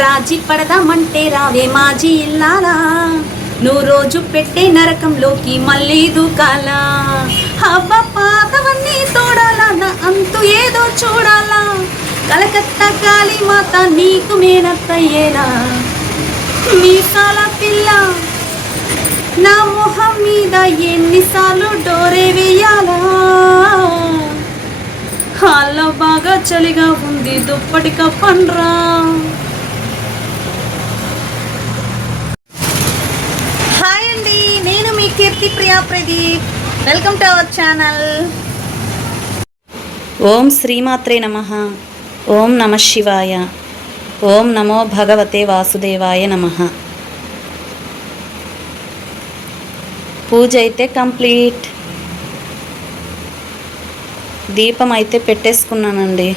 రాజీ పడదామంటే రావే మాజీ ఇల్లాలా. నువ్వు రోజు పెట్టే నరకంలోకి మళ్ళీ దూకాలా. హవ్వ పాతవన్నీ తోడాలా? నా అంతు ఏదో చూడాలా? కలకత్తా కాళీ మాత నీకు మేనత్తయ్యేలా మీసాల పిల్ల నా మొహం మీద ఎన్నిసార్లు డోరే వేయాలా? హాల్లో బాగా చలిగా ఉంది దుప్పటి కప్పండ్రా హాయ్ అండి నేను Keerthi Priya Pradeep. Welcome to our channel ఓం శ్రీమాత్రే నమ. ఓం నమ శివాయ. ఓం నమో భగవతే వాసుదేవాయ నమ. పూజ అయితే కంప్లీట్. దీపం అయితే పెట్టేసుకున్నానండి.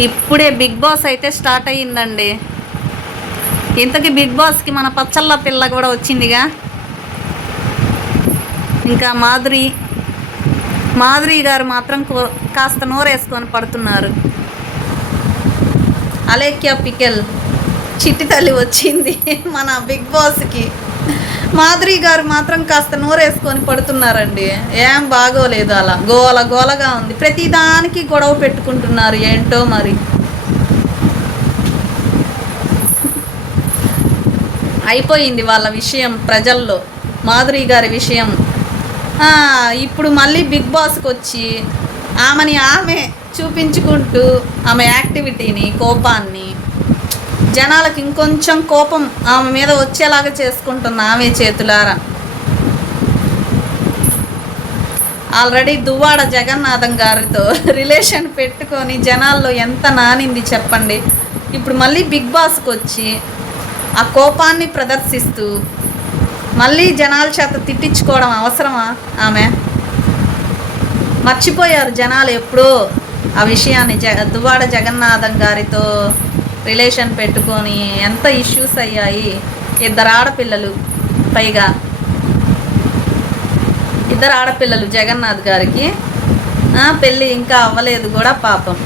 ఇప్పుడే బిగ్ బాస్ అయితే స్టార్ట్ అయ్యిందండి. ఇంతకీ బిగ్ బాస్కి మన పచ్చళ్ళ పిల్ల కూడా వచ్చిందిగా. ఇంకా మాధురి మాధురి గారు మాత్రం కో- కాస్త నోరేసుకొని పడుతున్నారు. అలేఖ్య పికెల్ చిట్టి తల్లి వచ్చింది మన బిగ్ బాస్కి. మాధురి గారు మాత్రం కాస్త నోరేసుకొని పడుతున్నారండి. ఏం బాగోలేదు అలా. గోల గోలగా ఉంది. ప్రతిదానికి గొడవ పెట్టుకుంటున్నారు ఏంటో మరి. అయిపోయింది వాళ్ళ విషయం ప్రజల్లో. మాధురి గారి విషయం. ఇప్పుడు మళ్ళీ బిగ్ బాస్కి వచ్చి ఆమెని ఆమె చూపించుకుంటూ ఆమె యాక్టివిటీని కోపాన్ని జనాలకు ఇంకొంచెం కోపం ఆమె మీద వచ్చేలాగా చేసుకుంటున్న ఆమె చేతులారా. ఆల్రెడీ దువ్వాడ జగన్నాథం గారితో రిలేషన్ పెట్టుకొని జనాల్లో ఎంత నానింది చెప్పండి. ఇప్పుడు మళ్ళీ బిగ్ బాస్కి వచ్చి ఆ కోపాన్ని ప్రదర్శిస్తూ మళ్ళీ జనాల చేత తిట్టించుకోవడం అవసరమా ఆమె? మర్చిపోయారు జనాలు ఎప్పుడో ఆ విషయాన్ని జ దువ్వాడ జగన్నాథం గారితో రిలేషన్ పెట్టుకొని ఎంత ఇష్యూస్ అయ్యాయి? ఇద్దరు ఆడపిల్లలు పైగా ఇద్దరు ఆడపిల్లలు జగన్నాథ్ గారికి. పెళ్ళి ఇంకా అవ్వలేదు కూడా పాపం.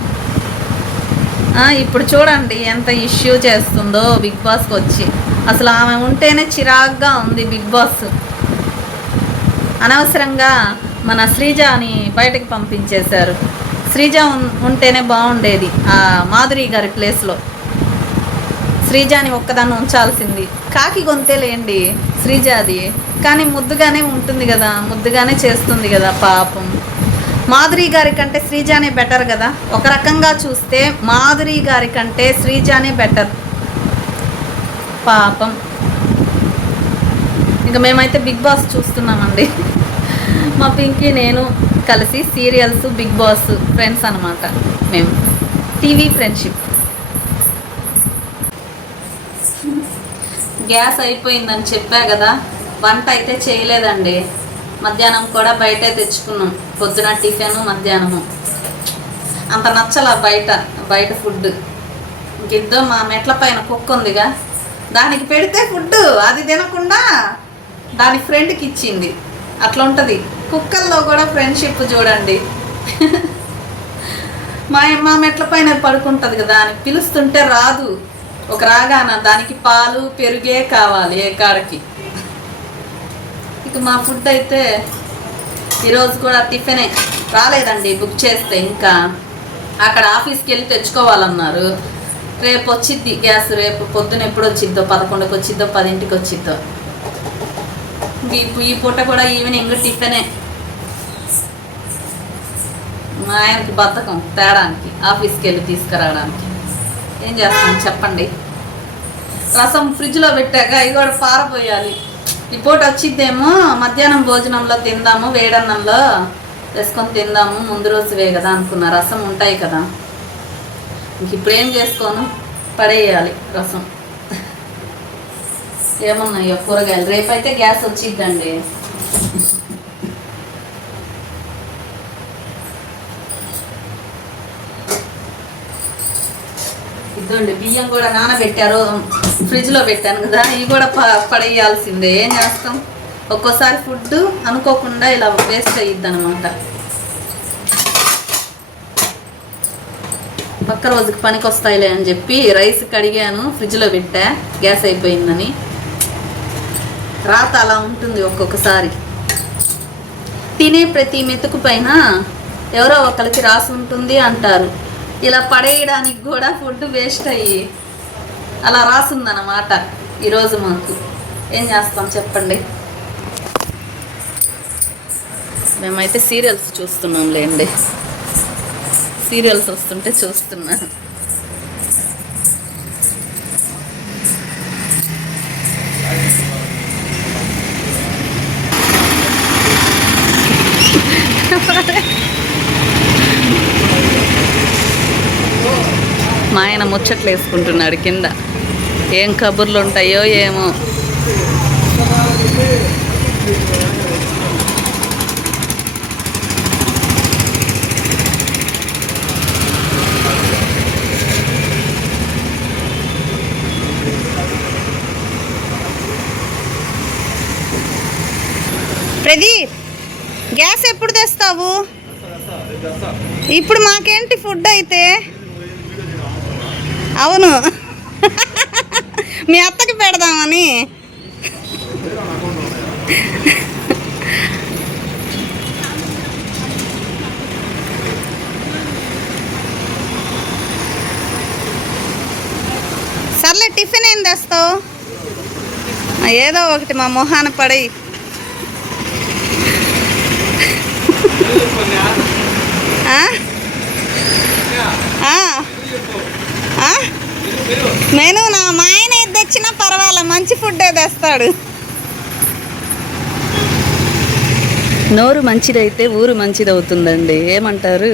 ఇప్పుడు చూడండి ఎంత ఇష్యూ చేస్తుందో బిగ్ బాస్కి వచ్చి. అసలు ఆమె ఉంటేనే చిరాగ్గా ఉంది బిగ్ బాస్. అనవసరంగా మన శ్రీజని బయటకు పంపించేశారు. శ్రీజ ఉంటేనే బాగుండేది ఆ మాధురి గారి ప్లేస్లో శ్రీజాని ఒక్కదాన్ని ఉంచాల్సింది. కాకి గొంతేలేండి శ్రీజాది. కానీ ముద్దుగానే ఉంటుంది కదా ముద్దుగానే చేస్తుంది కదా పాపం. మాధురి గారి కంటే శ్రీజానే బెటర్ కదా. ఒక రకంగా చూస్తే మాధురి గారి కంటే శ్రీజానే బెటర్ పాపం. ఇంకా మేమైతే బిగ్ బాస్ చూస్తున్నామండి. మా పింకీ నేను కలిసి సీరియల్స్ బిగ్ బాస్ ఫ్రెండ్స్ అనమాట మేము టీవీ ఫ్రెండ్షిప్. గ్యాస్ అయిపోయిందని చెప్పా కదా వంట అయితే చేయలేదండి. మధ్యాహ్నం కూడా బయటే తెచ్చుకున్నాం. పొద్దున టిఫిన్ మధ్యాహ్నము. అంత నచ్చలా బయట బయట ఫుడ్. ఇంకిద్దో మా మెట్ల పైన కుక్క ఉందిగా. దానికి పెడితే ఫుడ్ అది తినకుండా దాని ఫ్రెండ్కి ఇచ్చింది. అట్లా ఉంటుంది. కుక్కల్లో కూడా ఫ్రెండ్షిప్ చూడండి. మా మా మెట్ల పైన పడుకుంటుంది కదా అని పిలుస్తుంటే రాదు. ఒక రాగాన దానికి పాలు పెరుగే కావాలి ఏ కాడకి ఇక మా ఫుడ్ అయితే ఈరోజు కూడా టిఫినే. రాలేదండి బుక్ చేస్తే ఇంకా. అక్కడ ఆఫీస్కి వెళ్ళి తెచ్చుకోవాలన్నారు. రేపు వచ్చిద్ది గ్యాస్ రేపు పొద్దున ఎప్పుడు వచ్చిద్దో పదకొండుకి వచ్చిద్దో పదింటికి వచ్చిద్దో. ఈ- ఈ పూట కూడా ఈవినింగ్ టిఫినే. మా ఆయనకి బతకం తేడానికి ఆఫీస్కి వెళ్ళి తీసుకురావడానికి. ఏం చేస్తాం చెప్పండి? రసం ఫ్రిడ్జ్లో పెట్టాక అవి కూడా పారపోయాలి ఈ వచ్చిద్దేమో మధ్యాహ్నం భోజనంలో తిందాము వేడన్నంలో వేసుకొని తిందాము ముందు రోజువే కదా అనుకున్నా. రసం ఉంటాయి కదా. ఇంక ఇప్పుడు ఏం చేసుకోను? పడేయాలి రసం. ఏమున్నాయో కూరగాయలు? రేపైతే గ్యాస్ వచ్చిద్దండి. ఇదండి బియ్యం కూడా నానబెట్టారు. ఫ్రిడ్జ్లో పెట్టాను కదా ఇవి కూడా ప పడేయాల్సిందే. ఏం చేస్తాం? ఒక్కోసారి ఫుడ్ అనుకోకుండా ఇలా వేస్ట్ అయ్యిద్ది అనమాట పక్క రోజుకి పనికి వస్తాయిలే అని చెప్పి రైస్ కడిగాను ఫ్రిడ్జ్లో పెట్టా గ్యాస్ అయిపోయిందని. రాత అలా ఉంటుంది ఒక్కొక్కసారి. తినే ప్రతి మెతుకు పైన ఎవరో ఒకరికి రాసి ఉంటుంది అంటారు. ఇలా పడేయడానికి కూడా ఫుడ్ వేస్ట్ అయ్యి. అలా రాసిందన్నమాట ఈరోజు మాకు. ఏం చేస్తాం చెప్పండి? మేమైతే సీరియల్స్ చూస్తున్నాం లేండి సీరియల్స్ వస్తుంటే చూస్తున్నాను. మా ఆయన ముచ్చట్లు వేసుకుంటున్నాడు కింద. ఏం కబుర్లు ఉంటాయో ఏమో. ప్రదీప్ గ్యాస్ ఎప్పుడు తెస్తావు? ఇప్పుడు మాకేంటి ఫుడ్ అయితే? అవును. పెడదామని. సర్లే టిఫిన్ ఏం తెస్తావు? ఏదో ఒకటి మా మొహాన పడి. నేను నా మా ఆయన పర్వాలే మంచి ఫుడ్ తెస్తాడు. నోరు మంచిదైతే ఊరు మంచిదవుతుందండి. ఏమంటారు?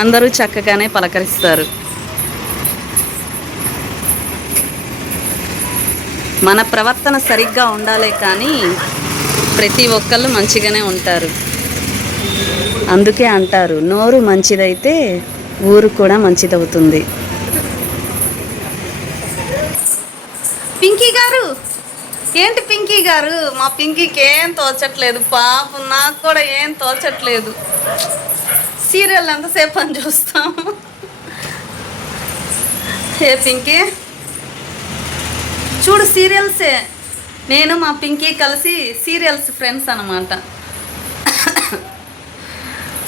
అందరూ చక్కగానే పలకరిస్తారు. మన ప్రవర్తన సరిగ్గా ఉండాలే కానీ ప్రతి ఒక్కళ్ళు మంచిగానే ఉంటారు. అందుకే అంటారు నోరు మంచిదైతే ఊరు కూడా మంచిదవుతుంది పింకీ గారు ఏంటి పింకీ గారు? మా పింకీకి ఏం తోచట్లేదు. పాపం నాకు కూడా ఏం తోచట్లేదు. సీరియల్ ఎంతసేపు అని చూస్తాం. ఏ పింకీ. చూడు సీరియల్సే. నేను మా పింకీ కలిసి సీరియల్స్ ఫ్రెండ్స్ అన్నమాట.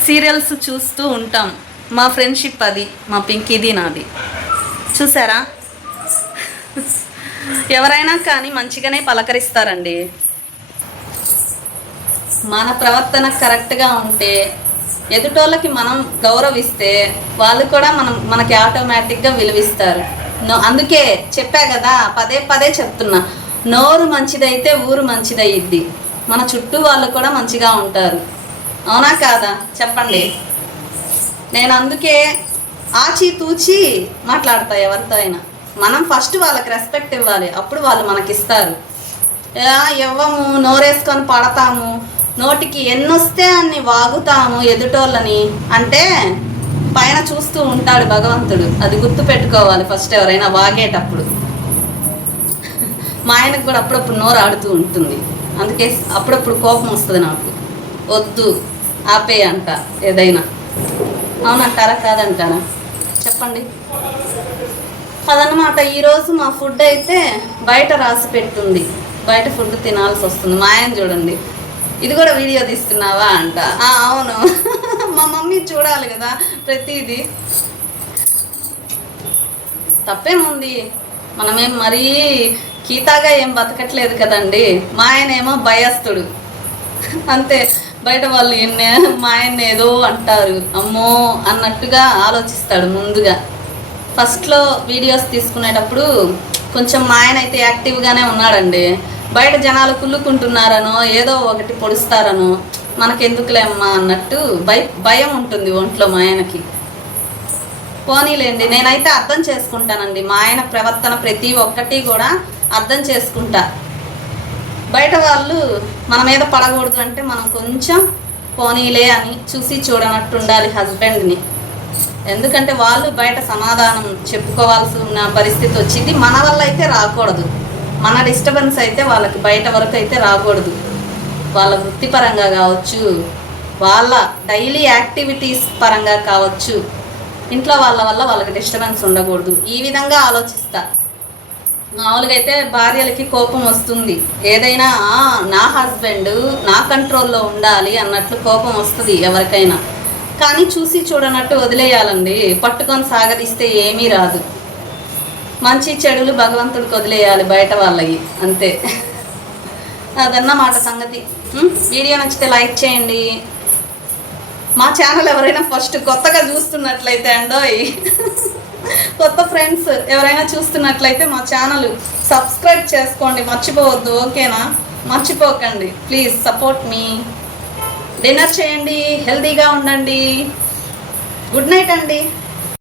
సీరియల్స్ చూస్తూ ఉంటాం. మా ఫ్రెండ్షిప్ అది మా పింకీది నాది. చూసారా? ఎవరైనా కానీ మంచిగానే పలకరిస్తారండి. మన ప్రవర్తన కరెక్ట్గా ఉంటే ఎదుటోళ్ళకి మనం గౌరవిస్తే వాళ్ళు కూడా మనం మనకి ఆటోమేటిక్గా విలువిస్తారు. నో అందుకే చెప్పా కదా పదే పదే చెప్తున్నా నోరు మంచిదైతే ఊరు మంచిదయ్యిద్ది. మన చుట్టూ వాళ్ళు కూడా మంచిగా ఉంటారు. అవునా కాదా? చెప్పండి. నేను అందుకే ఆచి తూచి మాట్లాడతా ఎవరితో అయినా. మనం ఫస్ట్ వాళ్ళకి రెస్పెక్ట్ ఇవ్వాలి. అప్పుడు వాళ్ళు మనకిస్తారు. ఎలా ఇవ్వము నోరేసుకొని పడతాము. నోటికి ఎన్నొస్తే అన్ని వాగుతాము ఎదుటోళ్ళని. అంటే పైన చూస్తూ ఉంటాడు భగవంతుడు. అది గుర్తు పెట్టుకోవాలి ఫస్ట్ ఎవరైనా వాగేటప్పుడు. మా ఆయనకు కూడా అప్పుడప్పుడు నోరు ఆడుతూ ఉంటుంది. అందుకే అప్పుడప్పుడు కోపం వస్తుంది నాకు. వద్దు ఆపే అంట ఏదైనా. అవునంటారా? కాదంటారా? చెప్పండి. అదనమాట ఈరోజు మా ఫుడ్ అయితే బయట రాసి పెట్టుంది. బయట ఫుడ్ తినాల్సి వస్తుంది. మా ఆయన చూడండి. ఇది కూడా వీడియో తీస్తున్నావా అంట. "ఆ, అవును. మా మమ్మీ చూడాలి కదా ప్రతిదీ. తప్పేముంది? మనమేం మరీ కీతాగా ఏం బతకట్లేదు కదండి. మా ఆయన ఏమో భయస్తుడు అంతే. బయట వాళ్ళు ఎన్నే మా ఆయన ఏదో అంటారు. అమ్మో అన్నట్టుగా ఆలోచిస్తాడు ముందుగా. ఫస్ట్లో వీడియోస్ తీసుకునేటప్పుడు కొంచెం మా ఆయన అయితే యాక్టివ్గానే ఉన్నాడండి. బయట జనాలు కుళ్ళుకుంటున్నారనో ఏదో ఒకటి పొడుస్తారనో మనకెందుకులేమ్మా అన్నట్టు భయ భయం ఉంటుంది ఒంట్లో మా ఆయనకి. పోనీలేండి నేనైతే అర్థం చేసుకుంటానండి. మా ఆయన ప్రవర్తన ప్రతి ఒక్కటి కూడా అర్థం చేసుకుంటా. బయట వాళ్ళు మన మీద పడకూడదు అంటే మనం కొంచెం పోనీలే అని చూసి చూడనట్టు ఉండాలి హస్బెండ్ని. ఎందుకంటే వాళ్ళు బయట సమాధానం చెప్పుకోవాల్సి ఉన్న పరిస్థితి వచ్చింది. మన వల్ల అయితే రాకూడదు. మన డిస్టర్బెన్స్ అయితే వాళ్ళకి బయట వరకు అయితే రాకూడదు. వాళ్ళ వృత్తిపరంగా కావచ్చు వాళ్ళ డైలీ యాక్టివిటీస్ పరంగా కావచ్చు ఇంట్లో వాళ్ళ వల్ల వాళ్ళకి డిస్టర్బెన్స్ ఉండకూడదు. ఈ విధంగా ఆలోచిస్తా. మామూలుగా అయితే భార్యలకి కోపం వస్తుంది. ఏదైనా నా హస్బెండ్ నా కంట్రోల్లో ఉండాలి అన్నట్లు కోపం వస్తుంది ఎవరికైనా. కానీ చూసి చూడనట్టు వదిలేయాలండి. పట్టుకొని సాగదీస్తే ఏమీ రాదు. మంచి చెడులు భగవంతుడికి వదిలేయాలి బయట వాళ్ళకి అంతే. అదన్నమాట సంగతి. వీడియో నచ్చితే లైక్ చేయండి. మా ఛానల్ ఎవరైనా ఫస్ట్ కొత్తగా చూస్తున్నట్లయితే అండోయ్. కొత్త ఫ్రెండ్స్ ఎవరైనా చూస్తున్నట్లయితే మా ఛానల్ సబ్స్క్రైబ్ చేసుకోండి. మర్చిపోవద్దు ఓకేనా? మర్చిపోకండి. Please support me. డిన్నర్ చేయండి హెల్తీగా ఉండండి. గుడ్ నైట్ అండి.